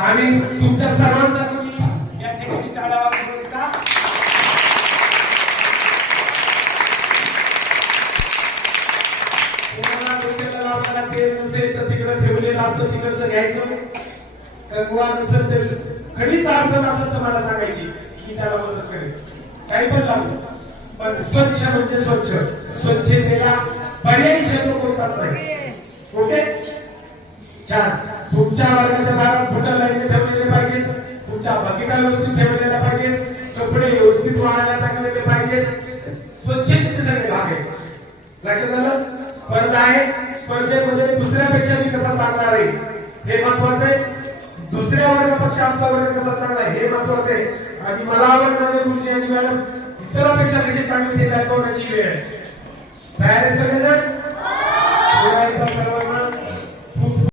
आणि तुमच्या सर्वांचा तुम्ही या ठिकाणी टाळा वाजवू का? कोणाला डोक्याला लावायला ते नसेल तर तिकडे ठेवलेलं असतं, तिकडचं घ्यायचं. कंगवा नसेल तर खरीच अडचण असेल तर मला सांगायची की त्याला मदत करेल, काही पण लागू. पण स्वच्छ म्हणजे स्वच्छ, स्वच्छतेला पर्यायी शब्द कोणताच नाही. ओके, छान. तुमच्या वर्गाच्या दारात बुटा लाईन ठेवलेले पाहिजे, तुमच्या बकेटा व्यवस्थित ठेवलेल्या पाहिजे, कपडे व्यवस्थित वाळायला टाकलेले पाहिजे. स्वच्छतेचे सगळे भाग आहेत. लक्षात आलं? स्पर्धा आहे, स्पर्धेमध्ये दुसऱ्यापेक्षा मी कसा चांगला राहील हे महत्वाचं आहे. दुसऱ्या वर्गापेक्षा आमचा वर्ग कसा चांगला आहे हे महत्वाचं आहे. आणि मला आवडणारे गुरुजी आणि मॅडम इतरांपेक्षा कशी चांगली ते दाखवण्याची वेळ आहे. तयार आहे सगळेजण? सर्वांनी